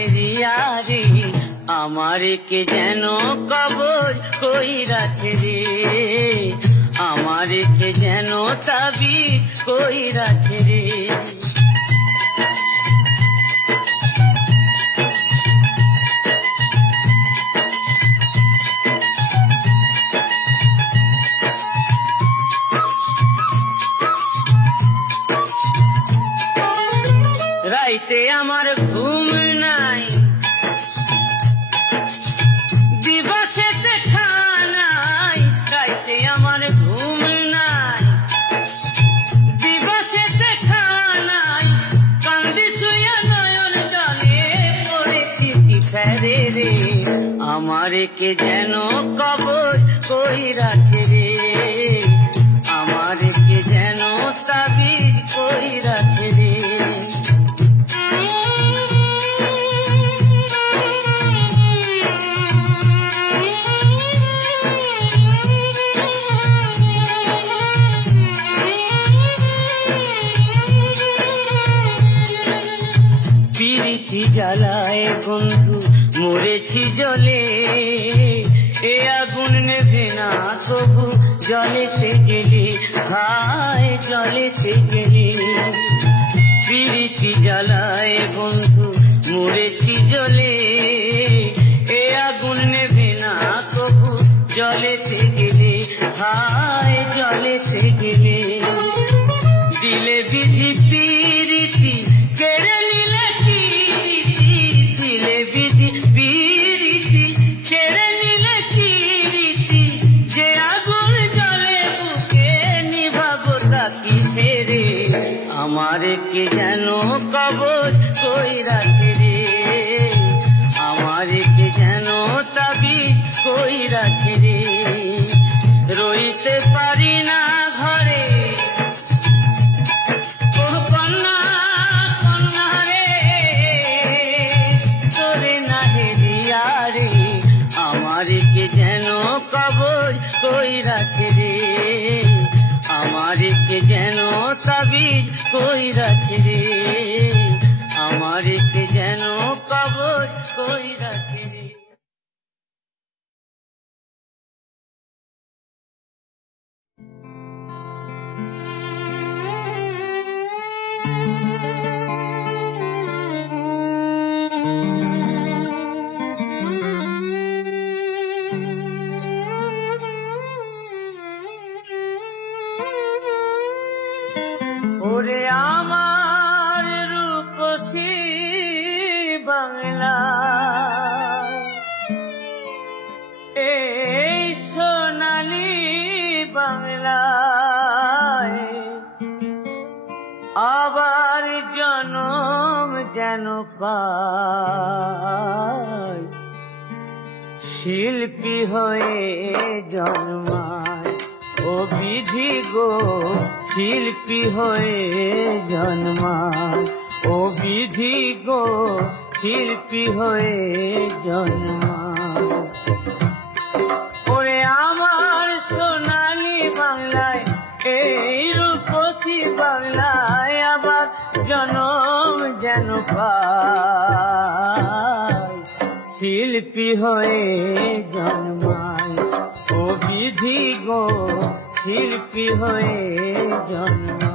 হেরিয়ারে আমার কে যেন কবর কইরাছে রে, আমার কে যেন তাবিজ কইরাছে রে। রাইতে আমার ঘুম নাই, দিবসেতে খানাই, রাইতে আমার ঘুম নাই, দিবসেতে খানাই, কান্দি শুয়া নয়ন জলে পড়েছি ফেরে রে, আমার কে যেন কবর কইরাছে রে, আমার কে যেন তাবিজ কইরাছে রে। পিরিতি জ্বালায় বন্ধু মরেছি জলে, এ আগুন নেভে না তবু জলেতে গেলে, ভাই জলেতে গেলে। পিরিতি জ্বালায় বন্ধু মরেছি জলে, এ আগুন নেভে না তবু জলেতে গেলে, ভাই জলেতে গেলে। দিলে বিধি পিরিতি কেড়ে নিলে কিরিতি, দিলে বিধি পিরিতি কেড়ে নিলে কিরিতি, যে আগুন জলে বুকে নিভাবো তা কিসে রে, আমার কে যেন কবর কইরাছে রে, আমার কে যেন তাবিজ কইরাছে রে। রইতে পারি না ঘরে আমার কে যেন কবর কইরাছে রে, আমার কে যেন তাবিজ কইরাছে রে, আমার কে যেন কবর কইরাছে রে। ওরে আমার রূপসী বাংলা, এই সোনালী বাংলায় আবার জনম যেন পায়, শিল্পী হয়ে জন্মায়। ও বিধি গো শিল্পী হয়ে জন্মায়, ও বিধি গো শিল্পী হয়ে জন্মায়। ওরে আমার সোনালী বাংলায়, এই রূপসী বাংলায় আবার জনম যেন পায়, শিল্পী হয়ে জন্মায়। ও বিধি গো শিল্পী হয়ে জন্মায়।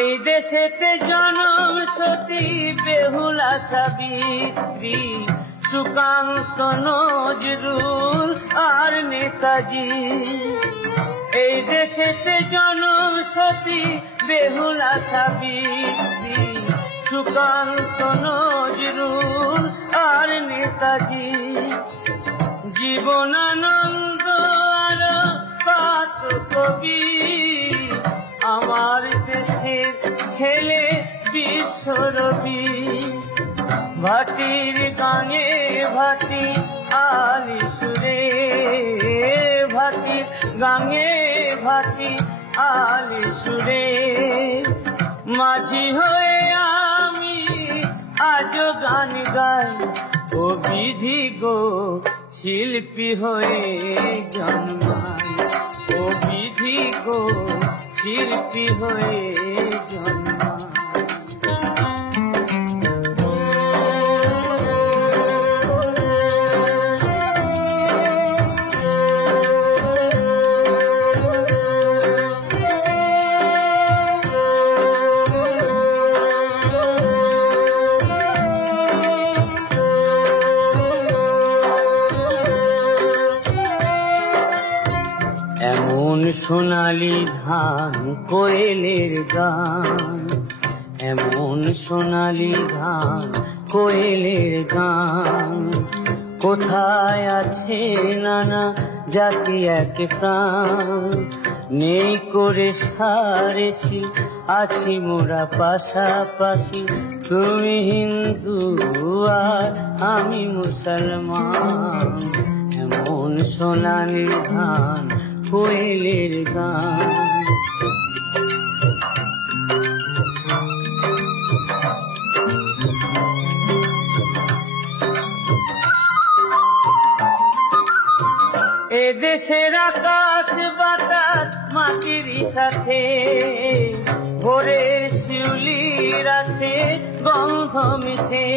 এই দেশেতে জনম সতী বেহুলা সাবিত্রী, সুকান্ত নজরুল আর নেতাজি। এই দেশেতে জনম সতী বেহুলা সাবিত্রী, সুকান্ত নজরুল আর নেতাজি। জীবনানন্দ আর কত কবি, আমার দেশের ছেলে বিশ্বরবি। ভাটির গানে ভাটি আলি সুরে, ভাটির গানে ভাটি আলি সুরে মাঝি হয়ে আমি আজ গান গাই ও বিধি গো শিল্পী হয়ে জন্মাই ও বিধি গো শিল্পী হয়ে জন্মাই এমন সোনালি ধান কোয়েলের গান এমন সোনালি ধান কোয়েলের গান কোথায় আছে নানা জাতি এক প্রাণ নেই করে সারেছি আছি মোরা পাশাপাশি তুমি হিন্দু আর আমি মুসলমান এমন সোনালি ধান কোয়েলের গান এদেশের আকাশ বাতাস মাটির সাথে ভোরের শিউলির আছে গন্ধ মিশে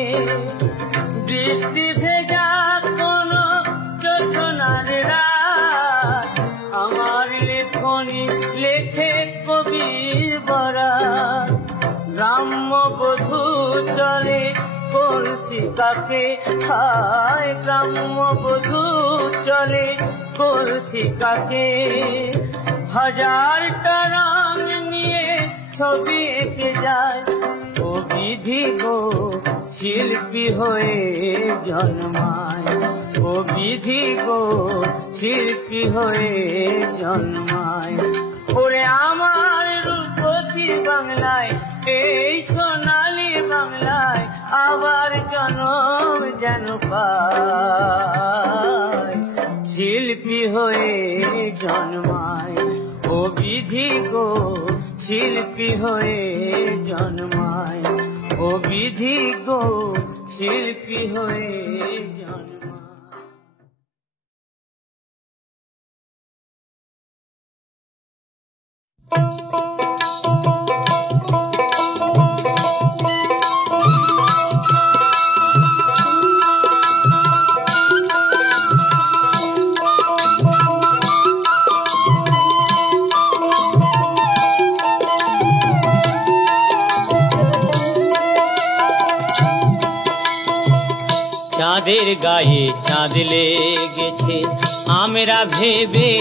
বৃষ্টি ভেজা কোন যোজনার রাত আমার লেখনি লেখে কবির বরাত গ্রাম্য বধূ চলে কলসি কাকে হায় গ্রাম্য বধূ চলে কলসি কাকে হাজারটা রং নিয়ে ছবি এঁকে যায় ও বিধি গো শিল্পী হয়ে জন্মায় ও বিধি গো শিল্পী হয়ে জন্মায় ওরে আমার রূপসী বাংলায় এই সোনালী বাংলায় আবার জন্ম যেন পায় শিল্পী হয়ে জন্মায় ও বিধি গো শিল্পী হয়ে জন্মায় ও বিধি গো শিল্পী হয়ে জন্মায় চাঁদের গায়ে চাঁদ লেগেছে আমরা ভেবে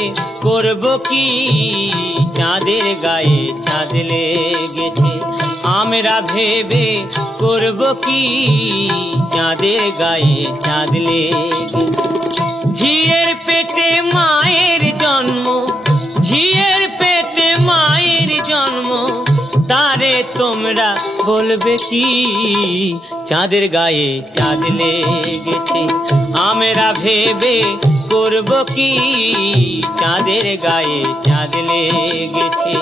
করব কি চাঁদের গায়ে চাঁদ লেগেছে আমরা ভেবে করব কি চাঁদের গায়ে চাঁদ লেগেছে ঝিয়ের পেটে মায়ের জন্ম ঝিয়ের পেটে মায়ের জন্ম তারে তোমরা বলবে কি চাঁদের গায়ে চাঁদ লেগেছে আমরা ভেবে করব কি চাঁদের গায়ে চাঁদ লেগেছে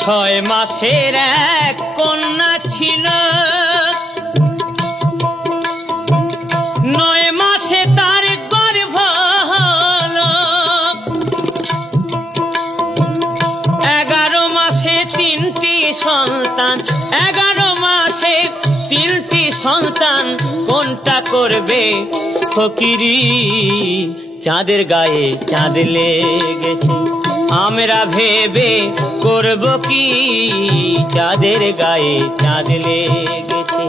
ছয় মাসের এক কন্যা ছিল 9 মাসে তার গর্ভ হলো 11 মাসে 3টি সন্তান 11 মাসে 3টি সন্তান কোনটা করবে ফকিরি চাঁদের গায়ে চাঁদ লেগেছে আমরা ভেবে করব কি চাঁদের গায়ে চাঁদ লেগেছে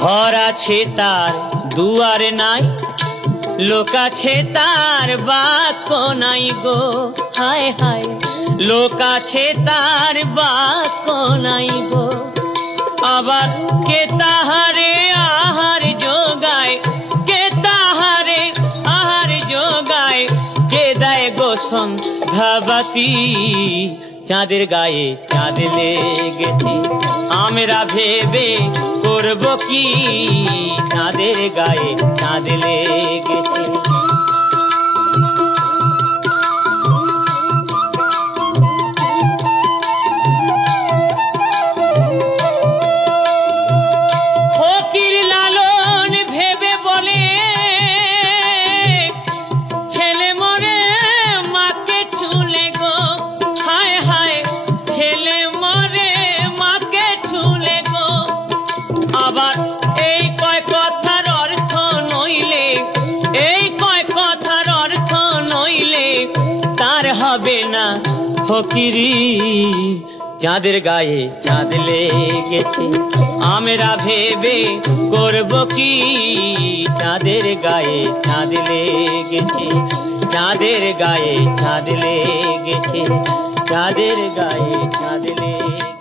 ঘর আছে তার দুয়ার নাই লোক আছে তার বাক্য নাই গো হায় হায় লোক আছে তার বাক্য নাই গো আবার কে তাহারে আহার্য আধাবাতি চাঁদের গায়ে চাঁদ লেগেছে আমরা ভেবে করব কি চাঁদের গায়ে চাঁদ লেগেছে ফকির লালন ভেবে বলে ছেলে মরে মাকে চুলে গো হায় হায় ছেলে মরে মাকে চুলে গো আবার এই কয় কথার অর্থ নইলে এই কয় কথার অর্থ নইলে তার হবে না ফকিরি চাঁদের গায়ে চাঁদ লেগেছে আমরা ভেবে করব কি চাঁদের গায়ে চাঁদ লেগেছে চাঁদের গায়ে চাঁদ লেগেছে চাঁদের গায়ে চাঁদ লেগেছে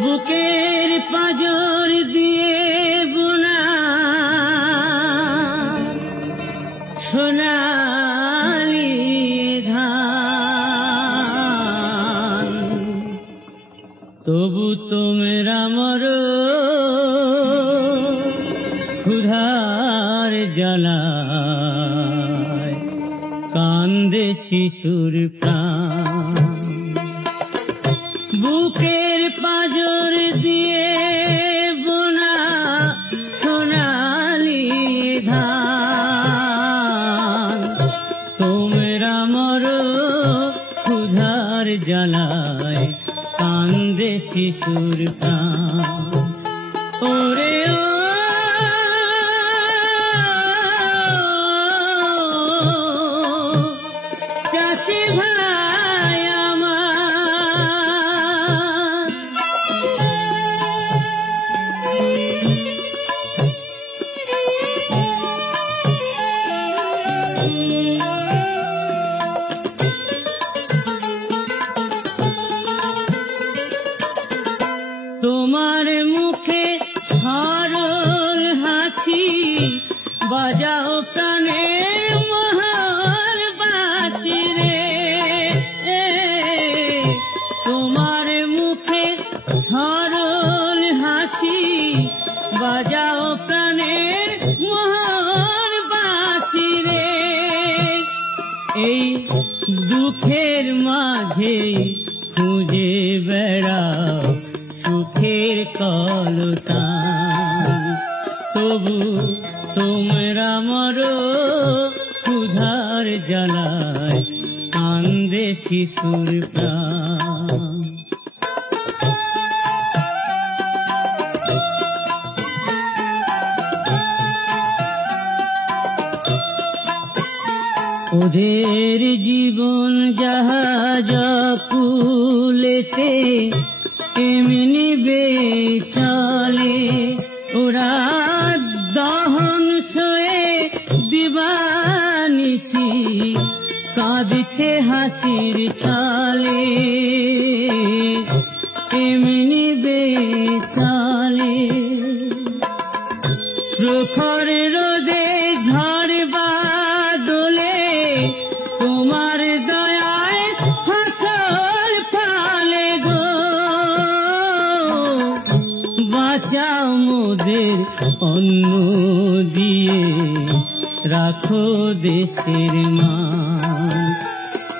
বুকের পাঁজর দিয়ে বোনা সোনালি ধান তবু তোমরা মরো ক্ষুধার জ্বালায় কান্দে শিশুর প্রাণ বুকের পাঁজর দিয়ে বোনা সোনালি ধান তোমরা মরো ক্ষুধার জ্বালায় কান্দে শিশুর প্রাণ ওরে চাষি ভাই তোমার মুখে সরল হাসি বাজাও প্রাণের মহার বাঁশি রে তোমার মুখে সরল হাসি বাজাও প্রাণের মহার বাঁশি রে এই দুঃখের মাঝে খুঁজে বেড়াও সুখের কলতান তবু তোমরা মরো ক্ষুধার জ্বালায় কান্দে শিশুর প্রাণ ওদের জীবন জাহাজ কুলেতে এমনি বেচলে ওরা দহন সয়ে দিবানিসি কাঁদছে হাসির ছলে এমনি বেচলে প্রখর রোদে ঝড় বাদলে তোমার দয়ায় ফসল ফলে গো বাঁচাও মোদের অন্ন দিয়ে রাখো দেশের মান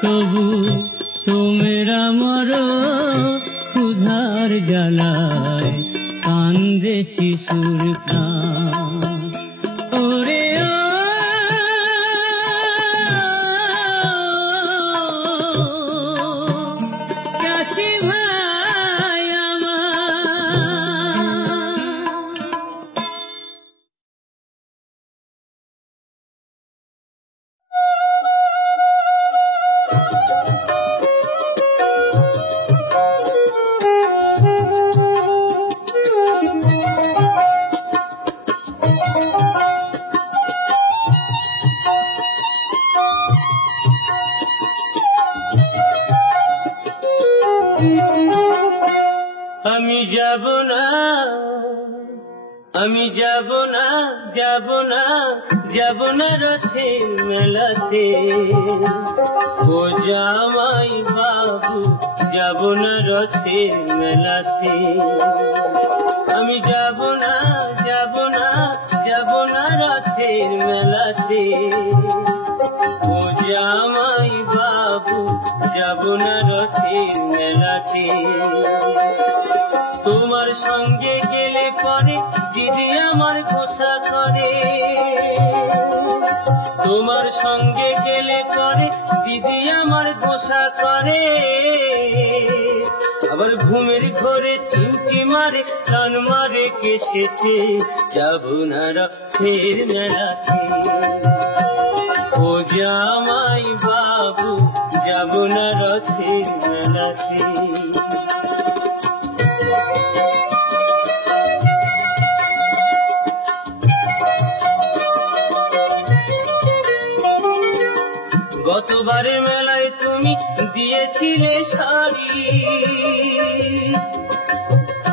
তবু তোমরা মরো ক্ষুধার জ্বালায় কান্দে শিশুর প্রাণ ওরে চাষি ভাই আমার আমি যাব না, আমি যাব না, যাব না, যাব না রথের মেলাতে। ও জামাই বাবু, যাব না রথের মেলাতে। আমি যাব না, যাব না, যাব না রথের মেলাতে। ও জামাই বাবু, যাব না রথের মেলাতে। তোমার সঙ্গে গেলে পরে দিদি আমার গোসা করে। তোমার সঙ্গে গেলে পরে দিদি আমার গোসা করে। আবার ঘুমের ঘরে চিমটি মারে, টান মারে কেসেতে। যাব না রথের মেলাতে। ও জামাই বাবু, যাব না রথের মেলাতে। গতবারে মেলায় তুমি দিয়েছিলে শাড়ি,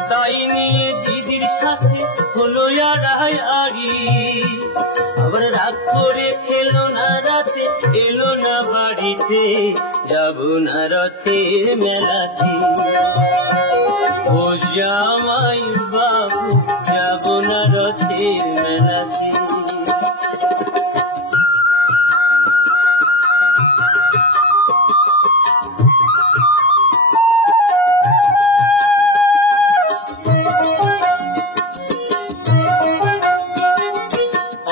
তাই নিয়ে দিদির সাথে হলো আড়াআড়ি। আবার রাগ করে খেলো না রাতে, এলো না বাড়িতে। যাব না রথের মেলাতে। ও জামাই বাবু, যাব না রথের মেলাতে।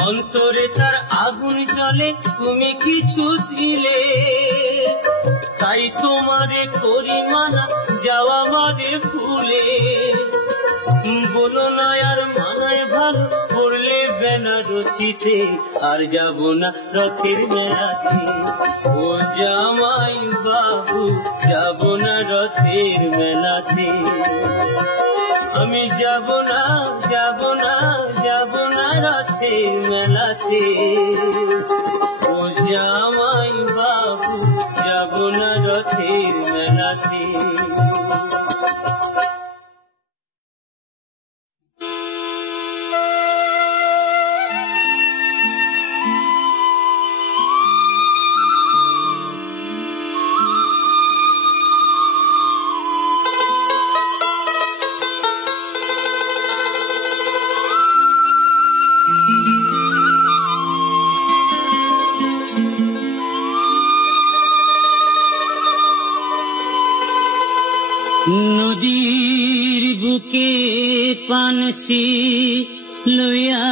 অন্তরে তার আগুন জ্বলে, তুমি কিছু দিলে। তাই তোমারে করি মানা, যাওয়া মানে ভুলে। বলো না আর মানায় ভালো, পড়লে বেনারসিতে। আর যাব না রথের মেলাতে। ও জামাই বাবু, যাব না রথের মেলাতে। আমি যাব না, যাব না, যাব না রথের মেলাতে। ও জামাই বাবু, যাব না রথের মেলাতে। নদীর বুকে পানসি লইয়া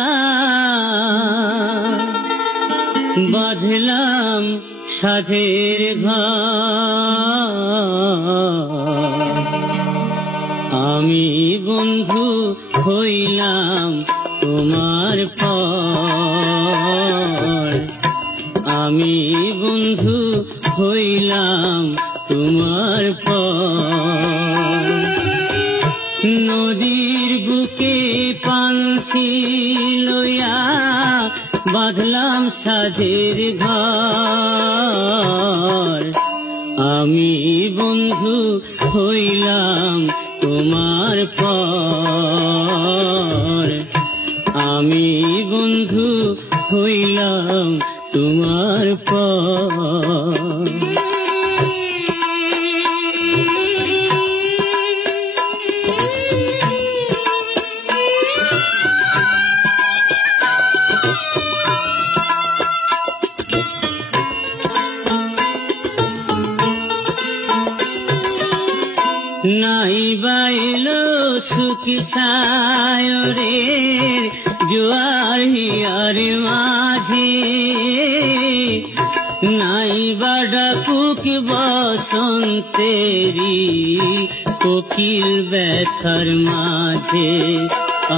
বাঁধলাম সাধের ঘর। আমি বন্ধু হইলাম তোমার পর। আমি বন্ধু হইলাম তোমার পর। নদীর বুকে পানসি লইয়া বাঁধলাম সাধের ঘর। আমি বন্ধু হইলাম তোমার পর। আমি বন্ধু হইলাম তোমার পর। নাই বাইলো সুখী সায়রের জোয়ার হিয়ার মাঝে। নাই বা ডাকুক বসন্তেরি কোকিল ব্যথার মাঝে।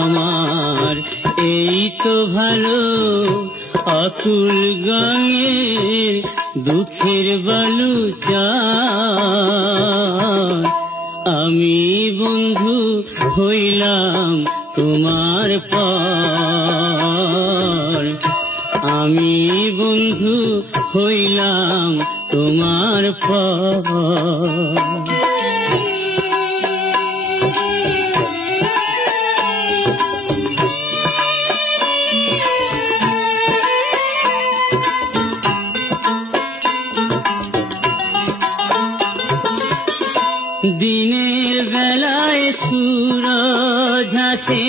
আমার এই তো ভালো অতুল গাঙের দুঃখের বালুচা। আমি বন্ধু হইলাম তোমার পর। আমি বন্ধু হইলাম তোমার পর। আসে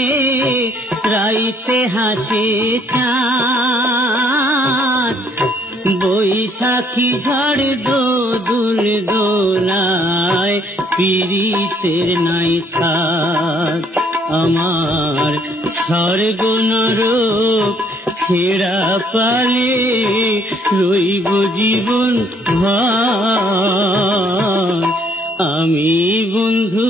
রাইতে হাসে চাঁদ, বৈশাখী ঝড় দোদুল দোলায় পীড়িতের নাই থাক। আমার স্বর্গ নরক ছেঁড়া পালে রইব জীবন ভর। আমি বন্ধু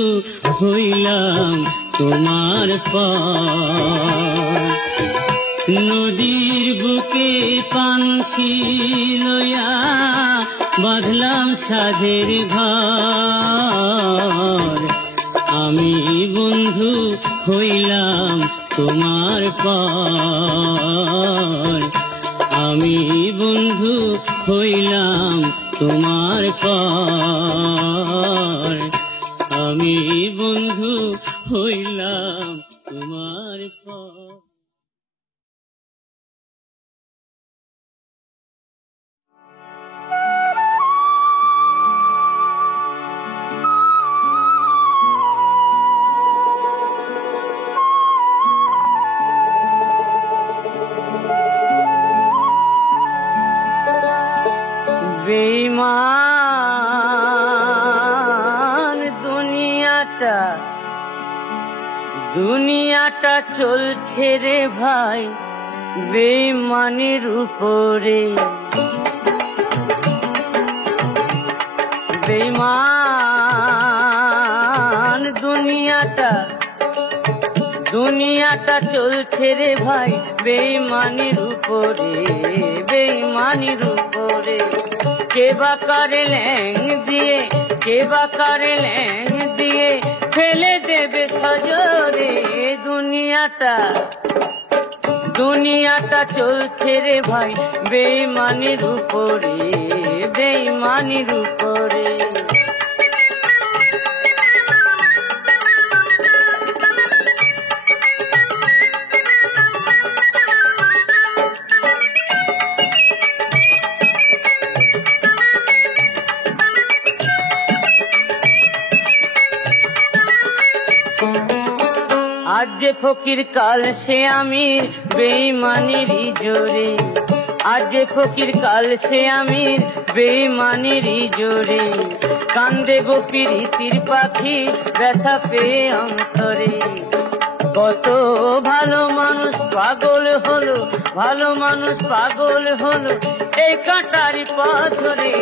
হইলাম তোমার পর। নদীর বুকে পানসি লইয়া বাঁধলাম সাধের ঘর। আমি বন্ধু হইলাম তোমার পর। আমি বন্ধু হইলাম তোমার পর। আমি বন্ধু হইলাম তোমার পর। বেঈমান দুনিয়াটা চলছে রে ভাই বেঈমানের উপরে। বেঈমান দুনিয়াটা চলছে রে ভাই বেঈমানের উপরে, বেঈমানের উপরে। কে বা কারে ল্যাং দিয়ে ফেলে দেবে সজরে। দুনিয়াটা চলছে রে ভাই বেঈমানের উপরে, বেঈমানের উপরে। আজ যে ফকির কাল সে আমির বেঈমানেরই জোরে। আজ যে ফকির কাল সে আমির বেঈমানেরই জোরে। কান্দে গো প্রীতির পাখি ব্যথা পেয়ে অন্তরে। কত ভালো মানুষ পাগল হলো, ভালো মানুষ পাগল হলো এই কাঁটারি পাথরে।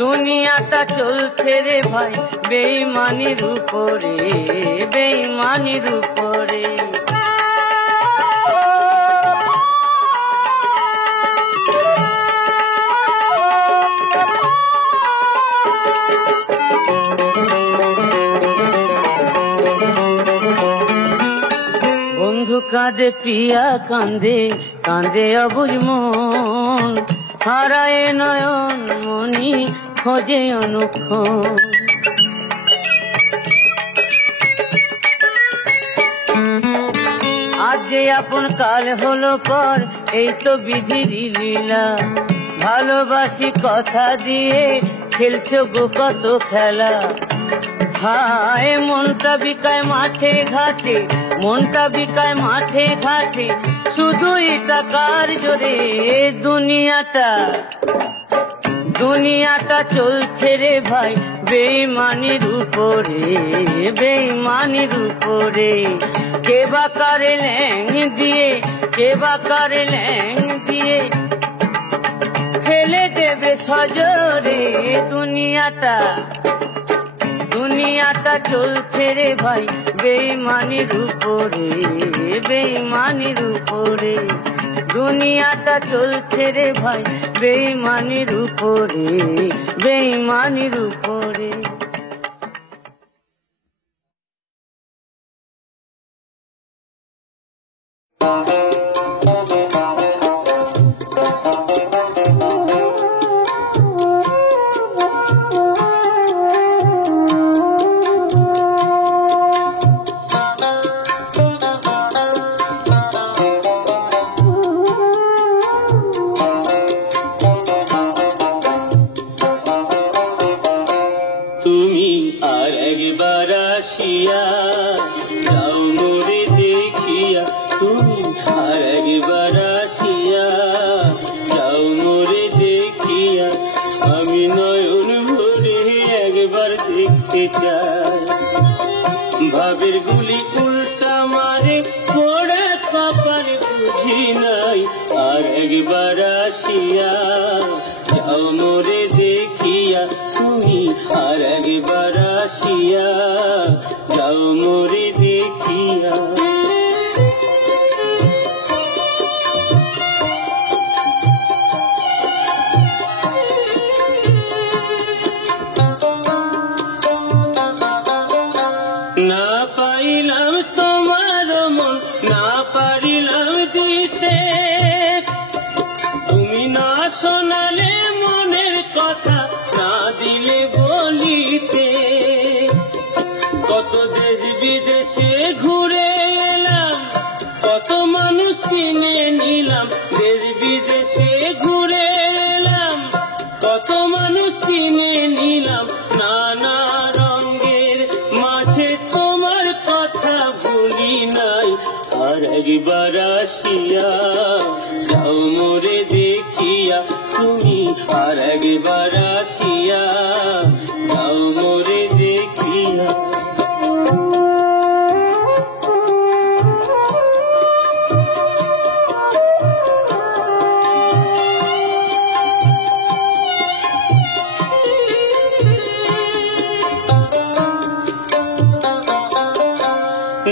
দুনিয়াটা চলছে রে ভাই বেঈমানের উপরে, বেঈমানের উপরে। বন্ধু কাঁদে প্রিয়া কান্দে, কান্দে অবুঝ মন। হারায় নয়ন মনি খোঁজে অনুক্ষণ। আজ যে আপন কাল হলো পর এই তো বিধির লীলা। ভালোবাসি কথা দিয়ে খেলছো গো কত খেলা। হায় মনটা বিকায় মাঠে ঘাটে, মনটা বিকায় মাঠে ঘাটে শুধুই টাকার জোরে। দুনিয়াটা চলছে রে ভাই বেঈমানের উপরে, বেঈমানের উপরে। কে বা কারে ল্যাং দিয়ে ফেলে দেবে সজরে। দুনিয়াটা চলছে রে ভাই বেঈমানের উপরে, বেঈমানের উপরে। দুনিয়াটা চলছে রে ভাই বেঈমানের উপরে, বেঈমানের উপরে। যাও মোরে দেখিয়া তুমি আর একবার আসিয়া, যাও মোরে দেখিয়া। না পাইলাম তোমার মন, না পারিলাম দিতে, তুমি না শোনালে মনের কথা, না দিলে বলিতে। কত দেশ বিদেশে ঘুরে এলাম, কত মানুষ চিনে নিলাম, দেশ বিদেশে ঘুরে এলাম, কত মানুষ চিনে নিলাম, নানা রঙের মাঝে তোমার কথা ভুলি নাই। আর একবার আসিয়া, যাও মোরে দেখিয়া তুমি আর একবার আসিয়া, যাও মোরে দেখিয়া।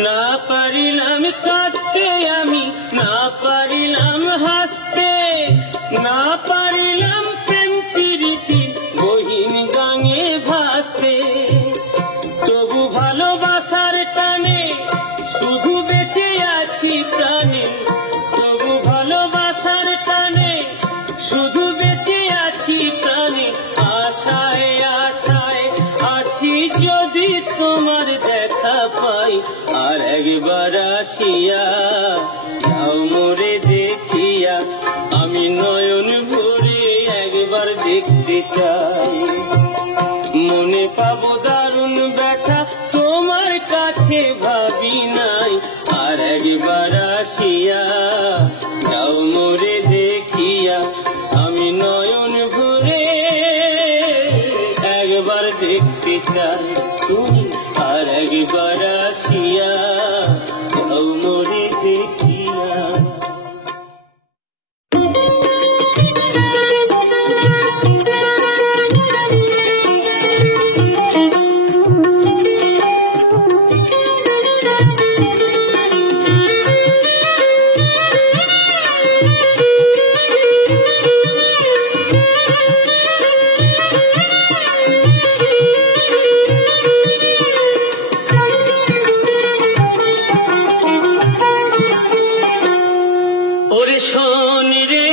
না পারিলাম কাঁদতে আমি, না পারিলাম হাসতে, না পারিলাম প্রেম প্রীতি বহিন গাঙে ভাসতে। তবু ভালোবাসার টানে শুধু বেঁচে আছি প্রাণে, তবু ভালোবাসার টানে শুধু বেঁচে আছি প্রাণে। আশায় আশায় আছি যদি তোমার দেখা পাই, আর একবার আসিয়া, যাও মোরে দেখিয়া। আমি নয়ন ভরে একবার দেখতে চাই, মনে পাবো দারুণ ব্যথা তোমার কাছে ভাবি নাই। আর একবার আসিয়া, যাও মোরে দেখিয়া। আমি নয়ন ভরে একবার দেখতে চাই, তুমি আর একবার আসিয়া, যাও মোরে দেখিয়া। ওরে শোন রে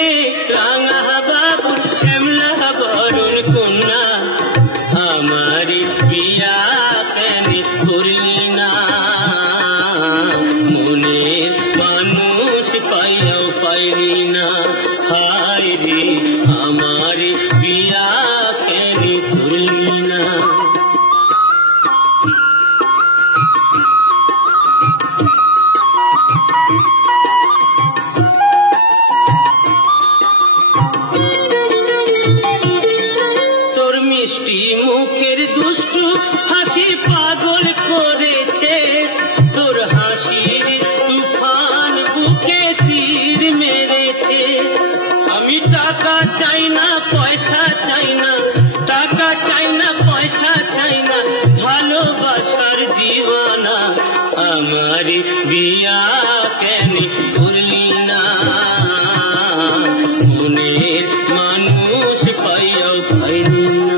রাঙা বাবু শ্যামলা বরুণ কন্যা, আমারি বিয়া কেন করলি না? মনের মানুষ পাইয়াও পাইলি না, হায় রে আমারি বিয়া কেন করলি না? তোর মিষ্টি মুখের দুষ্টু হাসি পাগল করেছে, তোর হাসির তুফান বুকে তীর মেরেছে। আমি টাকা চাই না পয়সা চাই না, টাকা চাই না পয়সা চাই না, ভালোবাসার দিওয়ানা। আমার বিয়া কেন করলি না? মনের মানুষ পাইয়াও পাইলি না।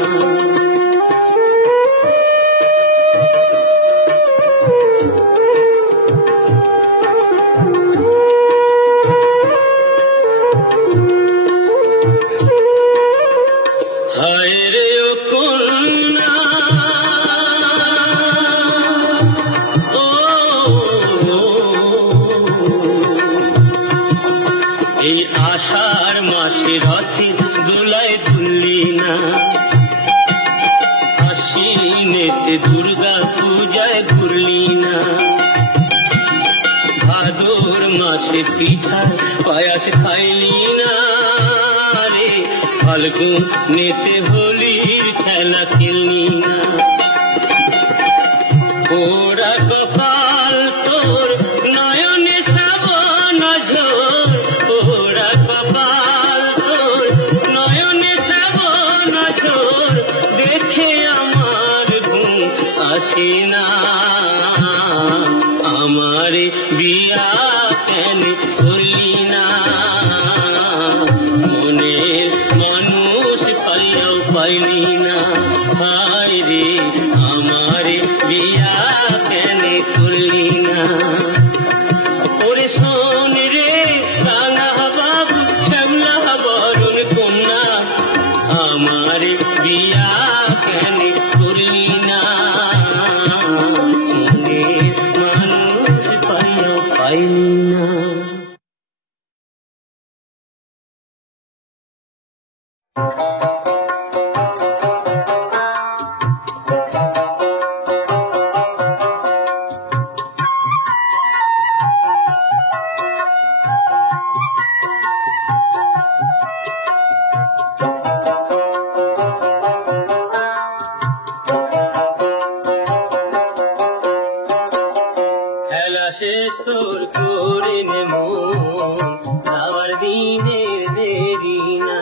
হায় রে ও কন্যা, ও এই আষাঢ় মাসে রথে দোলায় তুললি না, আশ্বিনেতে দুর্গা পূজায় ঘুরলি না, ভাদর মাসে পিঠা পায়াস খাইলি না রে, ফাল্গুনেতে হোলির খেলা খেললি না। ওরা কপাল তোর নয়নে শ্রাবণ ঝোর, ওরা কপাল তোর আসে না আমারে বিয়া কেন করলি না মনের মানুষ পাইয়াও পাইলি না ভাই রে আমারে বিয়া কেন করলি না ওরে শোন রে রানা বাবু শ্যামলা বরণ কন্যা আমারে বিয়া কেন করলি না মনের মানুষ পাইয়াও পাইলি না শেষ তোর করে নেমো যাওয়ার দিনের দেরি না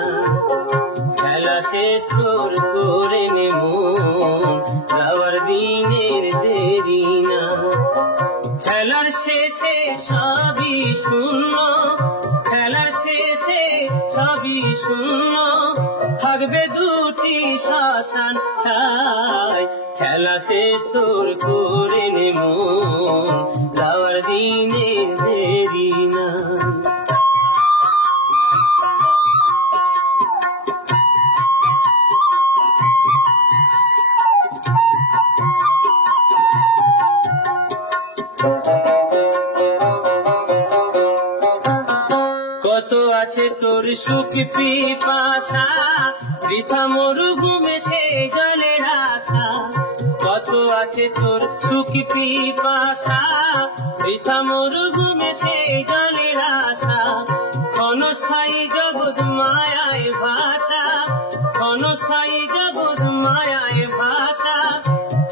খেলা শেষ তোর করে নেমো যাওয়ার দিনের দেরি না খেলার শেষে সবই শূন্য খেলার শেষে সবই শূন্য থাকবে দুটি শ্মশান ছাই খেলা শেষ তোর করে নেমো যাওয়ার দিনের দেরি না কত আছে তোর সুখ পিপাসা বৃথা মরুভূমে সে জলের আশা কত আছে তোর সুখ পিপাসা বৃথা মরুভূমে সে জলের আশা ক্ষণস্থায়ী জগৎ মায়ায় ভাষা ক্ষণস্থায়ী জগৎ মায়ায় ভাষা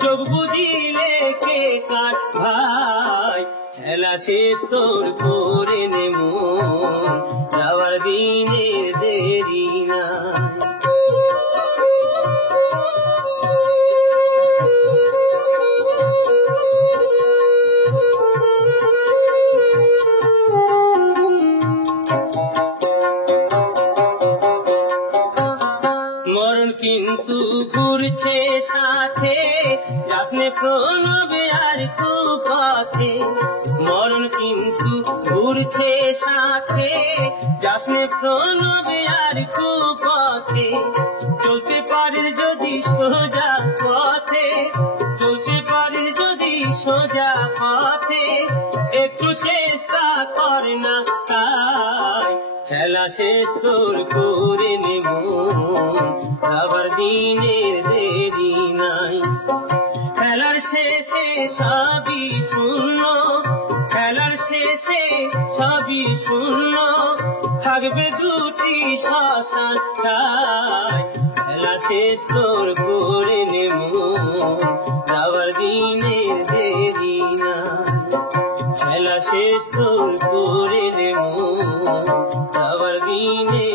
চোখ বুঝিলে কে কার ভাই খেলা শেষ তোর করে নেমো যাওয়ার দিনের দেরি না মরণ কিন্তু ঘুরছে সাথে যাসনে প্রণবে আর তু পথে মরণ কিন্তু ঘুরছে সাথে যাসনে প্রণবে আর তু পথে চলতে পারিস যদি সোজা পথে চলতে পারিস যদি সোজা পথে একটু চেষ্টা কর না তাই খেলা শেষ তোর করে নেমো যাবার দিনের দেরি নাই খেলার শেষে সবই শূন্য খেলার শেষে সবই শূন্য থাকবে দুটি শ্মশান ছাই খেলা শেষ তোর করে নেমো যাবার দিনের দেরি নাই খেলা শেষ তোর করে নেমো যাবার দিনের